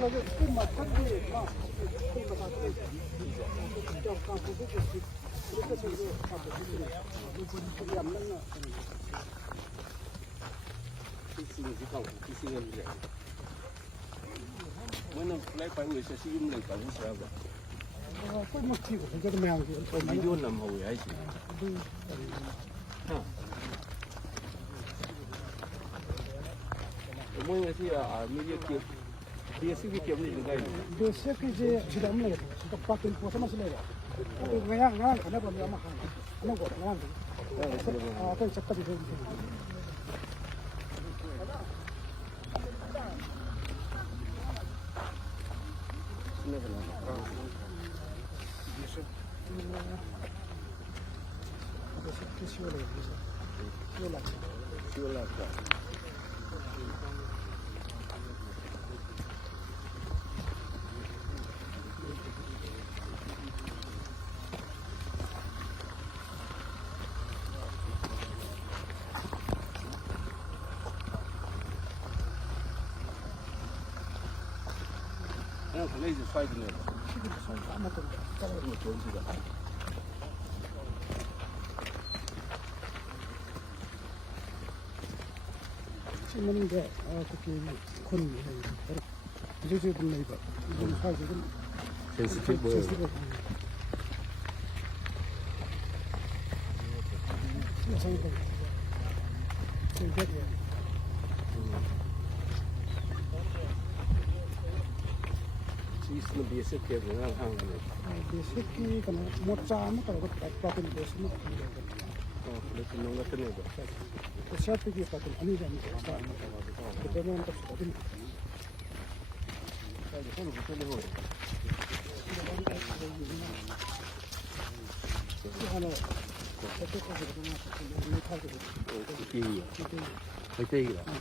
Mana fly pai người sẽ sử dụng lên cả vũ sao vậy? Có một chiếc của cái mèo thì Có video nằm hồi ấy chứ? Mỗi người thì media kia, basic cái kiếm này được cái. basic cái gì chỉ làm này, tập phát triển của sao mà này. Cái ngang ngang cái này còn làm hàng, nó gọi ngang. Cái chắc cái gì. 그냥 레이저 사이즈네. 신문인데 특히 큰 이제 좀 네이버 이런 사실은 센시티브. 여성들 이제 इसमें basic के बिना हाँ basic की कना mocha में तो proper basic में लेकिन नंगा तो नहीं बता तो शर्ट की प्रॉपर अनी जाने का तो पेमेंट तो प्रॉपर कौन होटल हो 하나 이게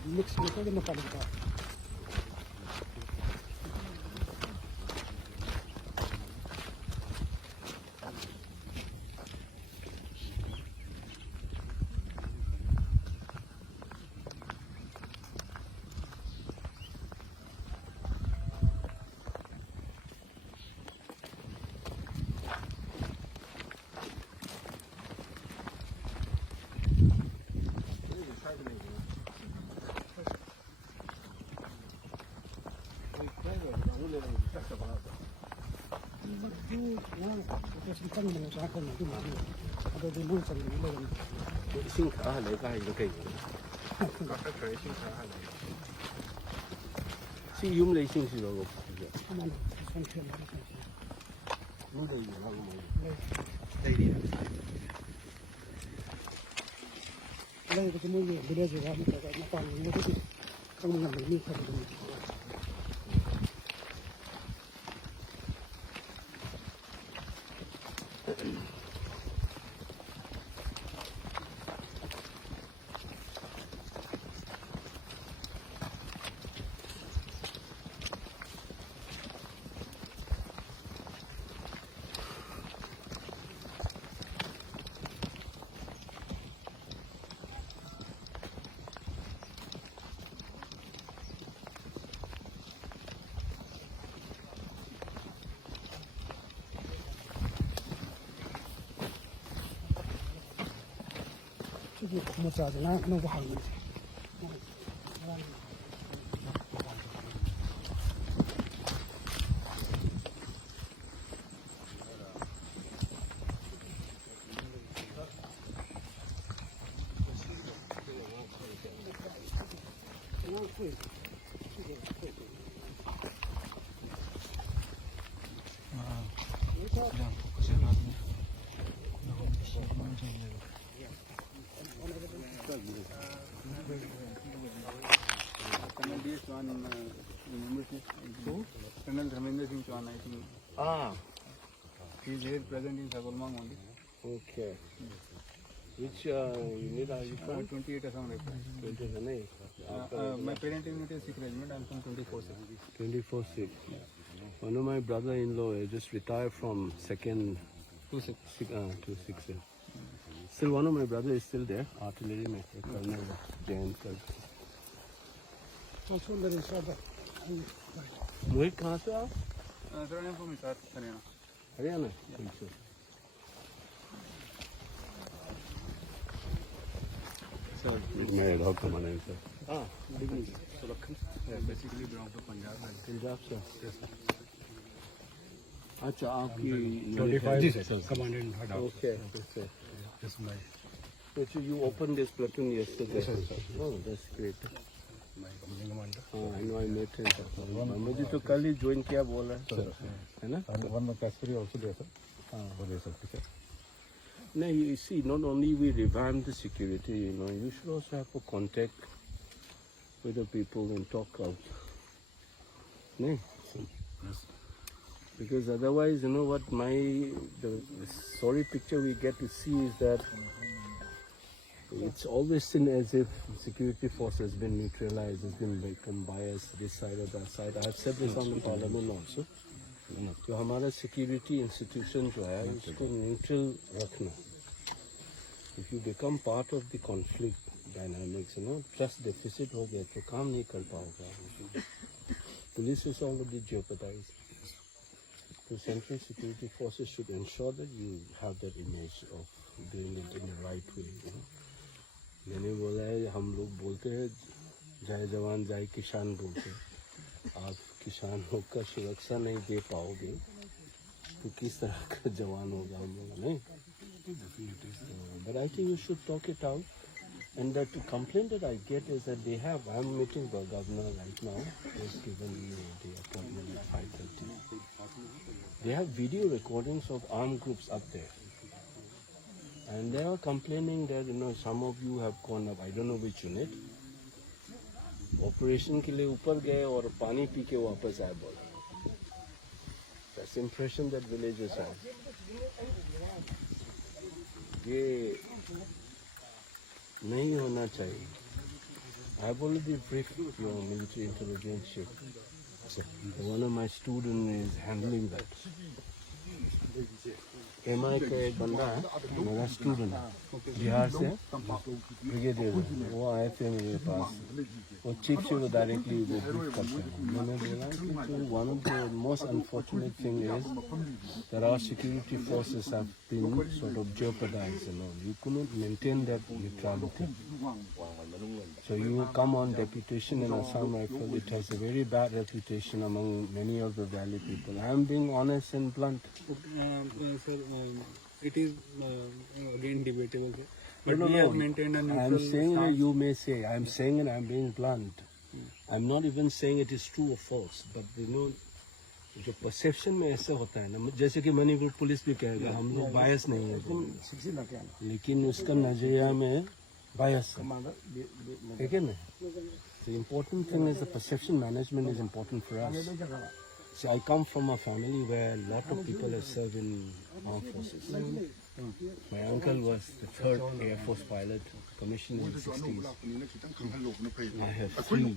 믹스를 꺼내면 빠르니까 신카 내가 이렇게 시음의 신시라고 저기 모자잖아 너무 하는데 그냥 포커스 해가지고 Colonel Dharmendra Singh Chauhan, I think. He is here present in Sagolmang only. Okay. Which unit are you from? 28 Assam Rifle. 28. My parent unit is 6th Regiment. I am from 24 6. 24/6. One of my brother-in-law just retired from 2nd 2 6. to 6. Still, one of my brother is still there. Artillery major, Colonel Jain. 좀 손들이 쏴봐 मोहित कहाँ से आप? Sir, I am from Hisar, Haryana. Haryana? अच्छा। Sir, मैं doctor मनाई sir. हाँ, basically belong to Punjab. Punjab से। अच्छा, आपकी जी sir commandant head of Okay. Okay. This my So you opened this platoon yesterday? Yes, sir. Oh, that's great. My company commander हाँ, I know I met him. मुझे तो कल ही join किया बोला है ना? and one category also there sir for the certificate. No, you see, not only we revamp the security, you should also have a contact with the people and talk out. No? Yes. Because otherwise, what the sorry picture we get to see is that it's always seen as if security force has been neutralized, has been become biased this side or that side. I have said this on the parliament also. तो हमारा security institution जो है उसको neutral रखना. If you become part of the conflict dynamics, trust deficit हो गया तो काम नहीं कर पाओगे. Police is already jeopardized. So central security forces should ensure that you have that image of doing it in the right way. मैंने बोला है हम लोग बोलते हैं जय जवान जय किसान बोलते हैं. आप किसानों का सुरक्षा नहीं दे पाओगे तो किस तरह का जवान होगा हम लोग नहीं. But I think you should talk it out. And the complaint that I get is that I'm meeting the governor right now. He's given me the appointment at 5:30. They have video recordings of armed groups up there. And they are complaining that, some of you have gone up, I don't know which unit. Operation के लिए ऊपर गए और पानी P के वापस आए बोला. That's the impression that villagers have. ये नहीं होना चाहिए. I've already briefed your military intelligence chief. One of my students is handling that. MI का एक बंदा है, मेरा स्टूडेंट है, बिहार से ब्रिगेडियर है. वो आए थे मेरे पास. वो चीफ से वो डायरेक्टली वो ब्रीफ करते हैं. मैंने बोला कि one of the most unfortunate thing is that our security forces have been sort of jeopardized. You couldn't maintain that neutrality. So you come on deputation in Assam Rifle. It has a very bad reputation among many of the valley people. I am being honest and blunt. Sir, it is again debatable. But No, we have maintained a I neutral am saying that stance. you may say. I am saying and I am being blunt. I'm not even saying it is true or false. But जो perception में ऐसा होता है ना, जैसे कि Manipur police भी कहेगा हम लोग बायस नहीं है, लेकिन उसका नजरिया में बायस है. ठीक है ना? The important thing is the perception management is important for us. See, I come from a family where a lot of people have served in armed forces. My uncle was the 3rd Air Force pilot, commissioned in the 60s. I have 3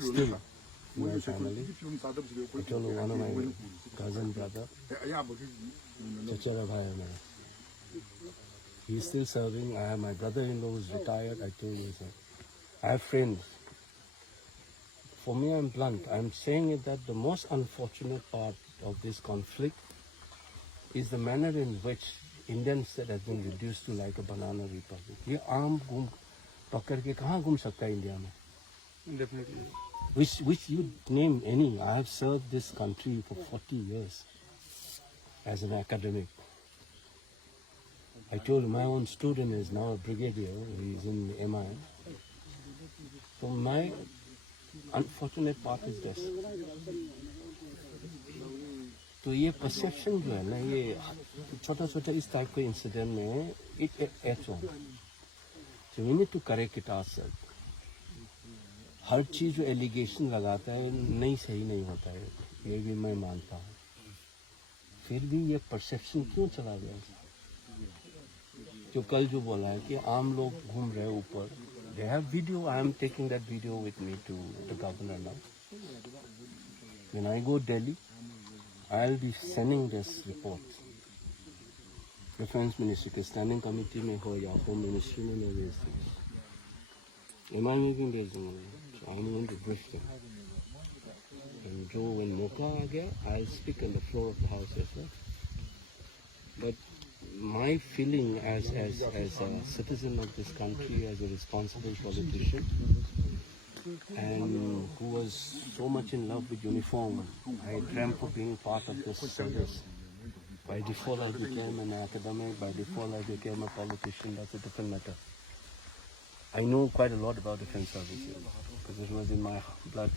still in my family. I told you one of my cousin brother, Chachara Bhai Mera. He's still serving. I have my brother-in-law who's retired. I told you, sir. I have friends. For me, I'm blunt. I'm saying it that the most unfortunate part of this conflict is the manner in which Indian state has been reduced to like a banana republic. ये आम घूम पकड़ के कहाँ घूम सकता है India में? Definitely. Which you name any. I have served this country for 40 years as an academic. I told you, my own student is now a brigadier. He's in MI. So my unfortunate part is this. तो ये perception जो है ना, ये छोटा-छोटा इस type के incident में it adds on. So we need to correct it ourselves. हर चीज़ जो allegation लगाता है नहीं सही नहीं होता है, ये भी मैं मानता हूँ. फिर भी ये perception क्यों चला गया? जो कल जो बोला है कि आम लोग घूम रहे ऊपर. They have video. I am taking that video with me to the governor now. When I go Delhi, I'll be sending this report. Defense Ministry के standing committee में हो या Home Ministry में मैं भेज दूँगा. MI में भी भेज दूँगा. So I'm going to brief them. And जो when मौका आ गया, I'll speak on the floor of the house as well. But my feeling as a citizen of this country, as a responsible politician, and who was so much in love with uniform, I dreamt of being part of this service. By default, I became an academic. By default, I became a politician. That's a different matter. I know quite a lot about defense services because it was in my blood.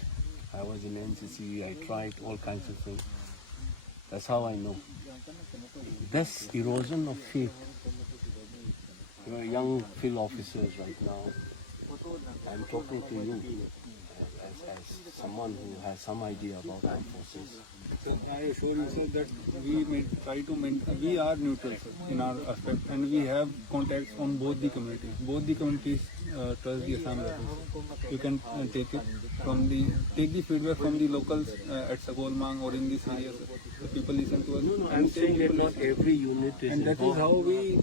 I was in NCC. I tried all kinds of things. That's how I know. This erosion of faith. You are young field officers right now. I'm talking to you as someone who has some idea about armed forces. Sir, I assure you, sir, that try to maintain. We are neutral, sir, in our aspect, and we have contacts on both the communities. Both the communities trust the Assam Rifles. You can take the feedback from the locals at Sagolmang or in this area, sir. The people listen to us. No, I'm saying that not every unit is And that is involved. how we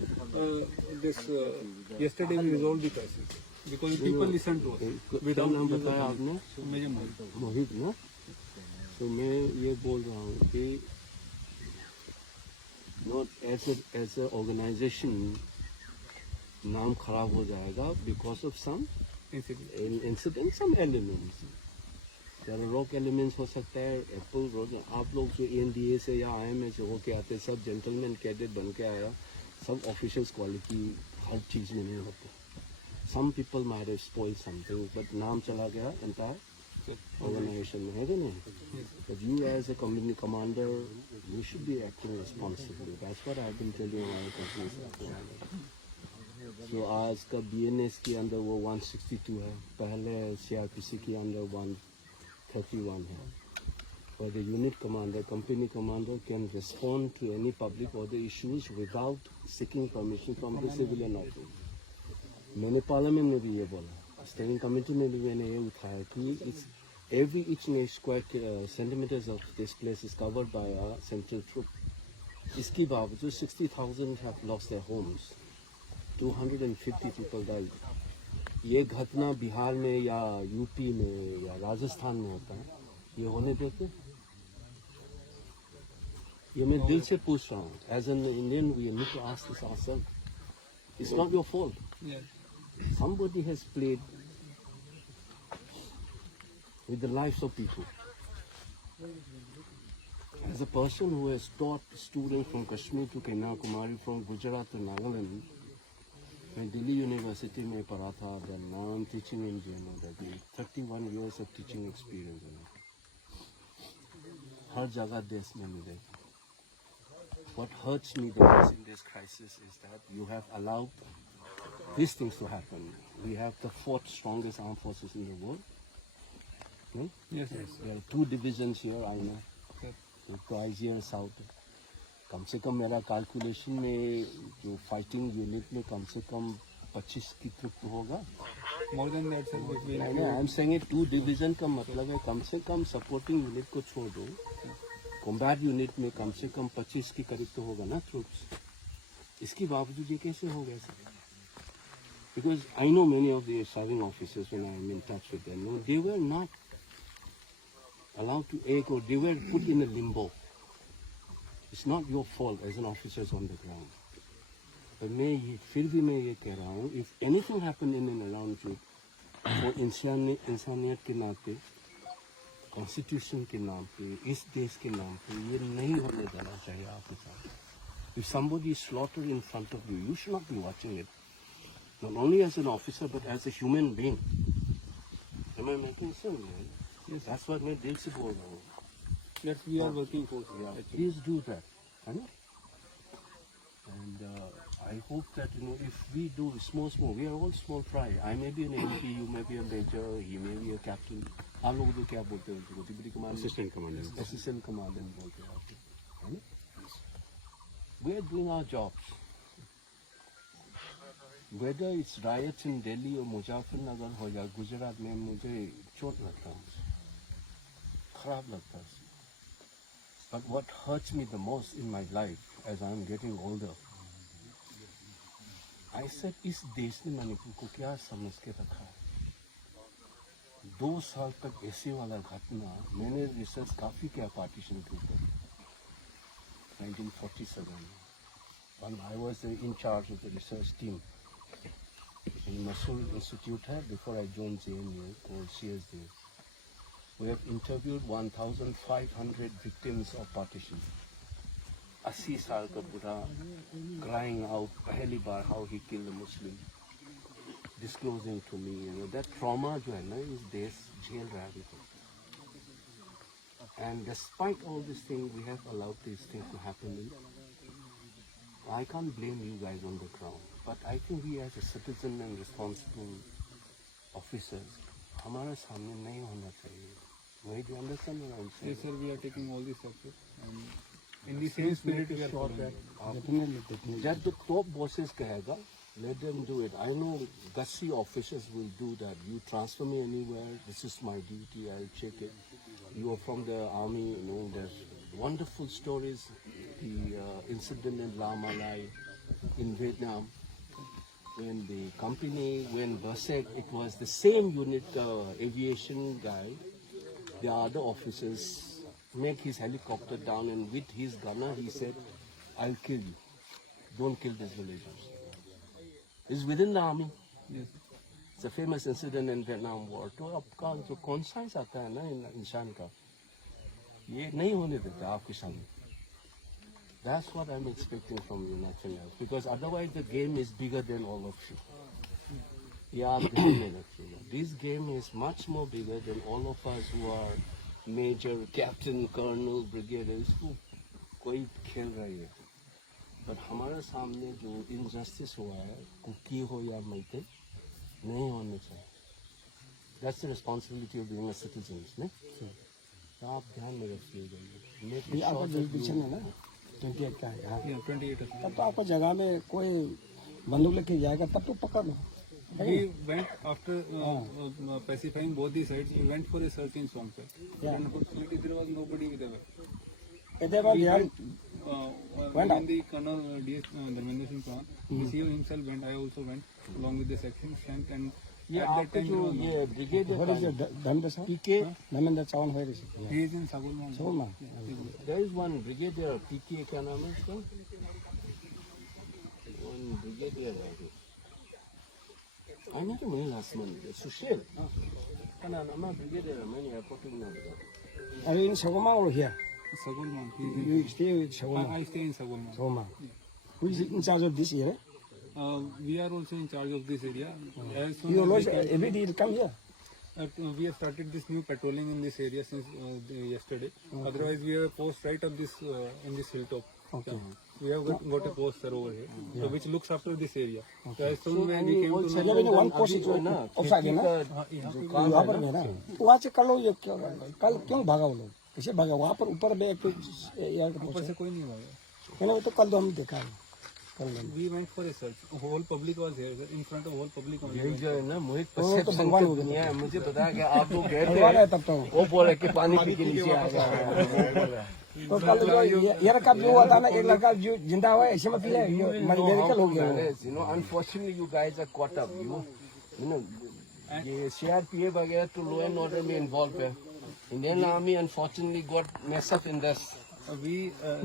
yesterday we resolved the crisis because people listen to us. क्या नाम बताया आपने? Major Mohit. मोहित ना? तो मैं ये बोल रहा हूँ कि not as a organization नाम खराब हो जाएगा because of some incident, some elements. There are rock elements हो सकता है, Apple rock. आप लोग जो ANDA से या IMA से होके आते सब gentleman cadet बन के आया, सब officials quality हर चीज में नहीं होते. Some people might have spoiled something, but नाम चला गया entire organization में है कि नहीं? But you as a community commander, you should be acting responsibly. That's what I've been telling my companies. So आज का BNS के अंदर वो 162 है, पहले CRPC के अंदर 131 है. For the unit commander, company commander can respond to any public order issues without seeking permission from the civilian officer. मैंने पार्लियामेंट में भी ये बोला, स्टैंडिंग कमेटी में भी मैंने ये उठाया कि every each and square centimeters of this place is covered by a central troop. इसके बावजूद 60,000 have lost their homes. 250 people died. ये घटना बिहार में या यूपी में या राजस्थान में होता है, ये होने देते? ये मैं दिल से पूछ रहा हूँ. As an Indian, we need to ask this ourselves. It's not your fault. Yes. Somebody has played with the lives of people. As a person who has taught students from Kashmir to Kanyakumari, from Gujarat to Nagaland, मैं Delhi university में पढ़ा था. Then now I'm teaching in JNU. 31 years of teaching experience. हर जगह देश में मिलेगी. What hurts me the most in this crisis is that you have allowed these things to happen. We have the fourth strongest armed forces in the world. No? Yes, yes. There are 2 divisions here, I know. एक IGR South. कम से कम मेरा calculation में जो fighting unit में कम से कम 25 की troupe होगा. More than that, sir. I am saying 2 division का मतलब है कम से कम सपोर्टिंग यूनिट को छोड़ दो, कॉम्बैट यूनिट में कम से कम 25 के करीब तो होगा ना ट्रूप्स. इसके बावजूद ये कैसे हो गया sir? Because I know many of the serving officers when I am in touch with them, no, they were not allowed to ache or they were put in a limbo. It's not your fault as an officer on the ground. But फिर भी मैं ये कह रहा हूँ, if anything happened in and around you, for इंसानियत के नाते, कॉन्स्टिट्यूशन के नाम पे, इस देश के नाम पे, ये नहीं होने देना चाहिए आपके साथ. If somebody is slaughtered in front of you, you should not be watching it. Not only as an officer, but as a human being. Am I making sense? Right? Yes. That's what मैं दिल से बोल रहा हूँ. Yes, we are working for. Yeah, please do that. Right? And I hope that if we do small, we are all small fry. I may be an MP, you may be a major, he may be a captain. आप लोग तो क्या बोलते हैं? Deputy commander, assistant commander, assistant commander बोलते हैं आप. We are doing our jobs. Whether it's riots in Delhi or Muzaffarnagar हो या गुजरात में, मुझे चोट लगता है, खराब लगता है. But what hurts me the most in my life as I'm getting older, I said, इस देश ने मणिपुर को क्या समझ के रखा है? 2 साल तक ऐसे वाला घटना मैंने रिसर्च काफ़ी किया पार्टीशन के ऊपर 1947 when I was in charge of the research team in Masool Institute है before I joined JNU called CSD. We have interviewed 1,500 victims of partition. 80 साल का बूढ़ा crying out पहली बार how he killed a Muslim, disclosing to me, that trauma जो है ना इस देश झेल रहा है अभी तक. And despite all these things, we have allowed these things to happen. I can't blame you guys on the ground, but I think we as a citizen and responsible officers, हमारे सामने नहीं होना चाहिए. Do you understand what I'm saying? Yes, sir, we are taking all these steps, sir. And in the same spirit, we are following. That the top bosses कहेगा, let them do it. I know gutsy officers will do that. You transfer me anywhere, this is my duty, I'll check it. You are from the army, there's wonderful stories. The incident in La Malai in Vietnam, when the company, when Berserk, it was the same unit aviation guy, the other officers make his helicopter down and with his gunner he said, I'll kill you. Don't kill these villagers. It's within the army. Yes. It's a famous incident in Vietnam War. तो आपका जो conscience आता है ना इंसान का, ये नहीं होने देता आपके सामने. That's what I'm expecting from you, nothing else. Because otherwise the game is bigger than all of you. Yeah, this game is much more bigger than all of us who are major, captain, colonel, brigaders. कोई खेल रही है. But हमारे सामने जो injustice हुआ है, cookie हो या मैते, नहीं होने चाहिए. That's the responsibility of being a citizen, नहीं? तो आप ध्यान में रखिएगा. ये आपका jurisdiction है ना 28 का है. Yeah, 28 of तब तो आपको जगह में कोई बंदूक लेके जाएगा तब तो पकड़ लो. We went after pacifying both the sides. We went for a search in swamp. Yeah. And unfortunately, there was nobody with a weapon. कहते हैं यार When the Colonel DS Dharmendra Singh Chauhan, the CEO himself went. I also went along with the section strength. And ये at that आपका time, जो ये brigade what is your Dharmendra साहब? PK, Dharmendra Chauhan हो रही है. he is in Sagulman. छोड़ना. there is one brigadier PK क्या नाम है इसका? One brigadier है. I met him last month. Sushil. I'm a brigadier. I'm airport now. Are you in Sagoma or here? Sagulman. You stay with Sagoma. I stay in Sagulman. Sagoma. Who is in charge of this area? We are also in charge of this area. As soon You as always we can- every day you come here. We have started this new patrolling in this area since yesterday. Otherwise, we have a post right up this in this hilltop. Okay. We have got a post sir over here, so which looks after this area. So as soon as we came to जब मैंने one post जो है ना, office है ना, वहाँ पर है ना, तो वहाँ से कर लो. ये कल क्यों भागा वो लोग? कैसे भागा? वहाँ पर ऊपर में एक यार का ऊपर पोस्ट से है. कोई नहीं भागा. मैंने वो तो कल तो हम देखा है. कल We went for a search. Whole public was here, sir. In front of whole public only. यही जो है ना मोहित तो perception भगवान की हो गया. दुनिया है. मुझे पता है कि आप लोग गए भगवान है थे. तब तो. वो बोले कि पानी पी के नीचे आ गया. तो कल जो ये रखा जो हुआ था ना, एक लड़का जो जिंदा हुआ है ऐसे मत ले, मेडिकल हो गया. You know, unfortunately, you guys are caught up. You know, ये CRPF वगैरह तो law and order में involved है. Indian Army unfortunately got messed up in this.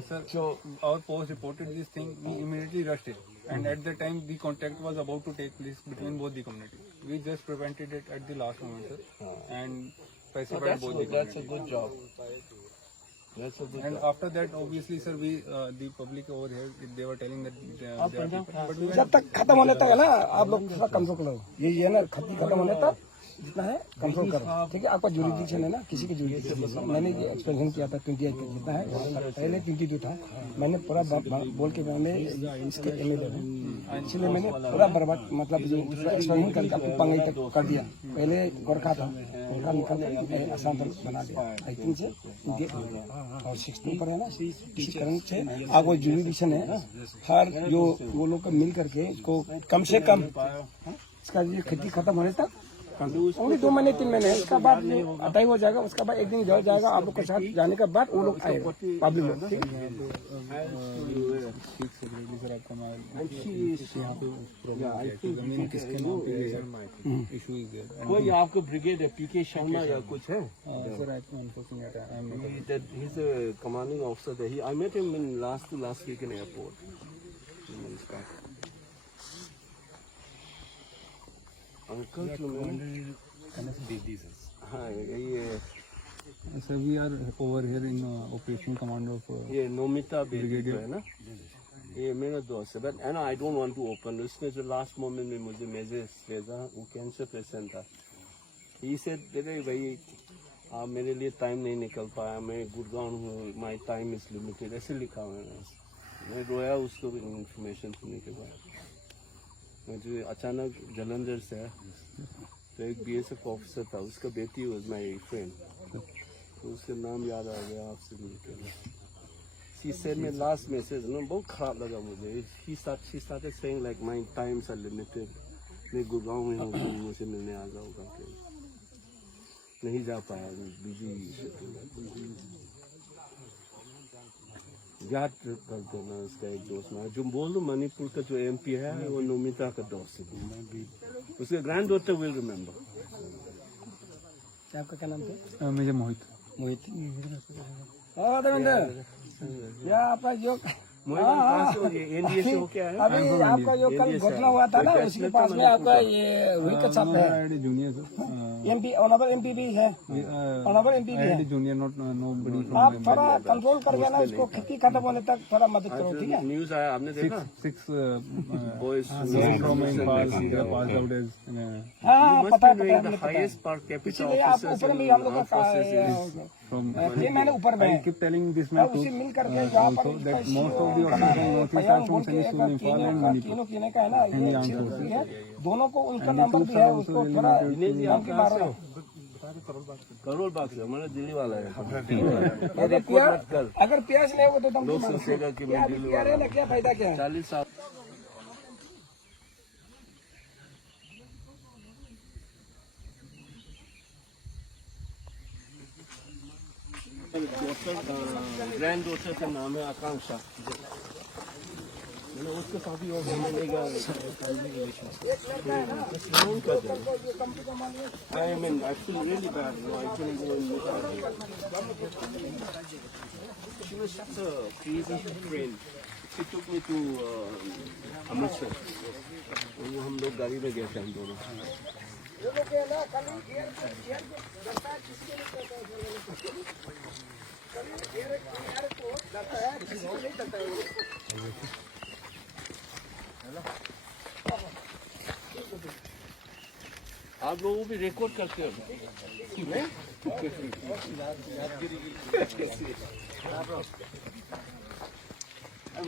Sir, our post reported this thing. We immediately rushed it, and at the time the contact was about to take place between both the communities. We just prevented it at the last moment, sir, and So pacified both the that's a communities. good job. That's a good And job. after that, obviously, sir, we the public over here they were telling that they are people, but we जब तक खत्म होने तक है ना, आप लोग थोड़ा कंट्रोल करो. ये है ना, खत्म होने तक जितना है कंट्रोल करो. ठीक है, आपका जुरिडिक्शन है ना, किसी की जुरिडिक्शन. मैंने ये एक्सप्लेन किया था 28 का जितना है, पहले 22 था. मैंने पूरा बोल के मैंने इसके एमएलए हूँ, इसलिए मैंने पूरा बर्बाद मतलब एक्सप्लेन करके आपको पंगई तक कर दिया. पहले गोरखा था, गोरखा निकल के आसान तक बना दिया. 18 से और 16 पर है ना, इसी कारण से आगे जुरिडिक्शन है. हर जो वो लोग मिल करके इसको कम से कम इसका ये खेती खत्म होने तक ओनली 2 महीने 3 महीने, उसका बाद ये अटाई हो जाएगा, उसका बाद एक दिन जल जाएगा आप लोग के साथ जाने के बाद वो लोग आएगा पब्लिक लोग, ठीक है। कोई आपको ब्रिगेड है पीके शर्मा या कुछ है? He's a commanding officer there. I met him in last week in airport. Uncle, हाँ ये Sir, we are over here in operation command of ये नोमिता बेदी है ना, ये मेरा दोस्त है, but and I don't want to open. उसने जो last moment में मुझे मैसेज भेजा, वो कैंसर पेशेंट था. He said तेरे भाई आप मेरे लिए टाइम नहीं निकल पाया, मैं गुड़गांव हूँ, my time is limited, ऐसे लिखा हुआ है. मैं रोया उसको इन्फॉर्मेशन सुनने के बाद. मुझे अचानक जलंधर से तो एक BSF ऑफिसर था, उसका बेटी was my friend, तो उसका नाम याद आ गया आपसे मिलकर. She sent me last message, ना बहुत खराब लगा मुझे. She started saying like my times are limited, मैं गुड़गांव में हूँ, मुझे मिलने आ जाओ करके. नहीं जा पाया, बिजी. याद कर देना उसका एक दोस्त में जो बोल दो मणिपुर का जो MP है वो नोमिता का दोस्त है. उसके ग्रैंड डॉटर विल रिमेम्बर. आपका क्या नाम था? मेजर मोहित. देवेंद्र, या आपका जो NDA से हो क्या है? अभी आपका जो कल घटना हुआ था ना, उसके पास में आपका ये वही का छाप है. जूनियर MP ऑनरेबल MP भी है, ऑनरेबल MP भी है. जूनियर नॉट नोबडी आप थोड़ा कंट्रोल करके ना इसको खेती खत्म होने तक थोड़ा मदद करो, ठीक है. न्यूज आया आपने देखा? 6 boys from Impal passed out as हाँ पता है, हाईएस्ट पर कैपिटा इसीलिए आप ऊपर में हम लोग का ये मैंने ऊपर में keep telling this man उसी मिल करके जहाँ पर that most of the officers in Northeast are from Senegal, Impal and Manipur. तीनों पीने का है ना, ये क्षेत्र भी है, दोनों को उनका नंबर भी है, उसको थोड़ा आप कहाँ से हो? करोल बाग से, हमारा दिल्ली वाला है. अगर प्याज नहीं हो तो तुम लोग सोचेगा कि मैं दिल्ली वाला है ना, क्या फायदा क्या है. 40 साल ग्रैंड डॉटर का नाम है आकांक्षा. मैंने उसके साथ ही और बोलेगा. I mean, I feel really bad. You know, I couldn't go and look at her. She was such a crazy friend. She took me to Amritsar. वो हम लोग गाड़ी में गए थे हम दोनों. आप लोगों भी रिकॉर्ड करते हो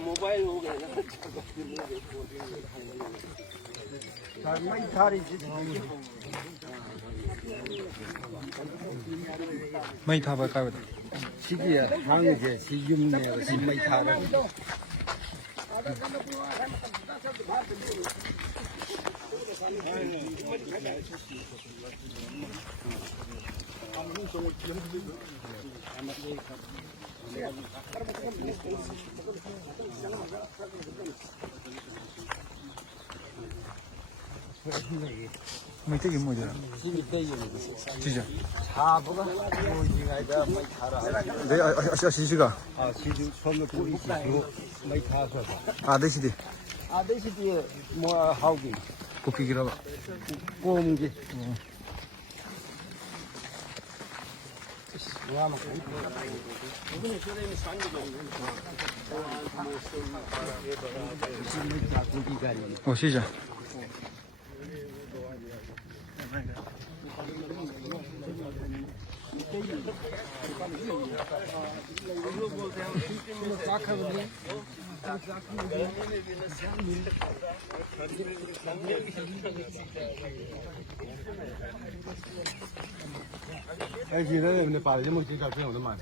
मोबाइल हो गया ना. मैं था बता 시기야, 항제, 시금내, 신마이 타라. मैं तो ये मुझे 진짜 사부가 뭐지가 마이 타라. 네 아시시가 시주 처음에 보이시 마이 타서. 아데시디 아데시디 뭐 하우기. 복귀기라 꼬문기. 시작. 애기는 빠르지 뭐 진짜 그냥 오랜만.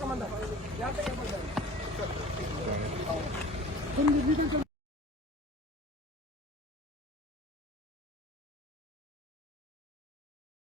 कमांडर